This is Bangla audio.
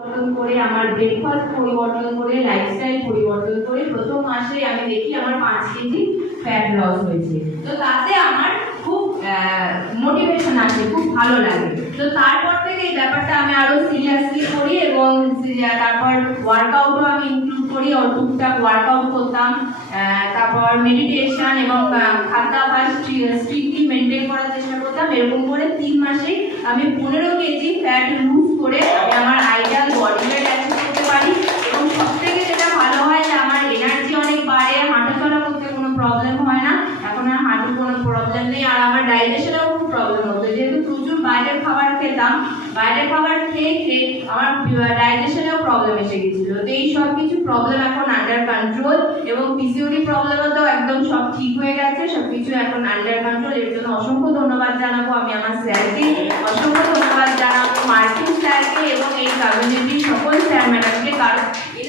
পরিবর্তন করে, আমার ব্রেকফাস্ট পরিবর্তন করে, লাইফস্টাইল পরিবর্তন করে প্রথম মাসে আমি দেখি আমার 5 কেজি ফ্যাট লস হয়েছে। তো তাতে আমার খুব মোটিভেশন আসে, খুব ভালো লাগে। তো তারপর থেকে এই ব্যাপারটা আমি আরো সিরিয়াসলি করি এবং তারপর ওয়ার্কআউটও আমি ইনক্লুড করি, টুকটাক ওয়ার্কআউট করতাম। তারপর মেডিটেশন এবং খাদ্যাভ্যাস স্ট্রিক্টলি মেনটেন করার চেষ্টা করতাম। এরকম করে 3 মাসে আমি 15 কেজি ফ্যাট লুজ করে আমি আমার আইডিয়াল বডি ওয়েট অ্যাচিভ করতে পারি। এবং সবথেকে যেটা ভালো হয় যে আমার এনার্জি অনেক বাড়ে, হাঁটাচলা করতে কোনো প্রবলেম হয় না, এখন আর হাঁটুর কোনো প্রবলেম নেই। আর আমার ডাইজেশনেও কোনো প্রবলেম হতো, যেহেতু প্রচুর বাইরের খাবার খেতাম, বাইরের খাবার খেয়ে খেয়ে আমার ডাইজেশনেও প্রবলেম এসে গেছিলো। তো এই সব কিছু প্রবলেম এখন আন্ডার কন্ট্রোল, এবং পিসিওডি প্রবলেমও তো একদম সব ঠিক হয়ে গেছে, সবকিছু এখন আন্ডার কন্ট্রোল। এর জন্য অসংখ্য ধন্যবাদ জানাবো আমি আমার স্যারকে, অসংখ্য ধন্যবাদ জানাবো মার্কিন স্যারকে এবং এই কমিউনিটির সকল স্যার ম্যাডামকে। কারণ